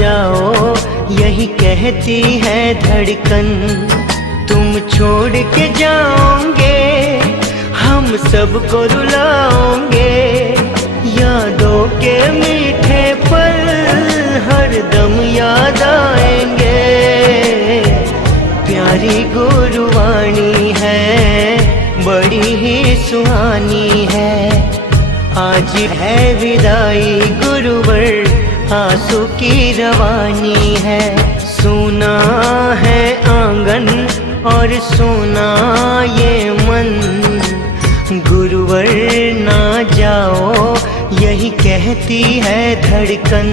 जाओ यही कहती है धड़कन। तुम छोड़ के जाओगे हम सबको रुलाओगे, यादों के मीठे पल हरदम याद आएंगे। प्यारी गुरुवाणी है बड़ी ही सुहानी है, आज है विदाई गुरुवर आंसू की रवानी है। सुना है आंगन और सुना ये मन, गुरुवर ना जाओ यही कहती है धड़कन।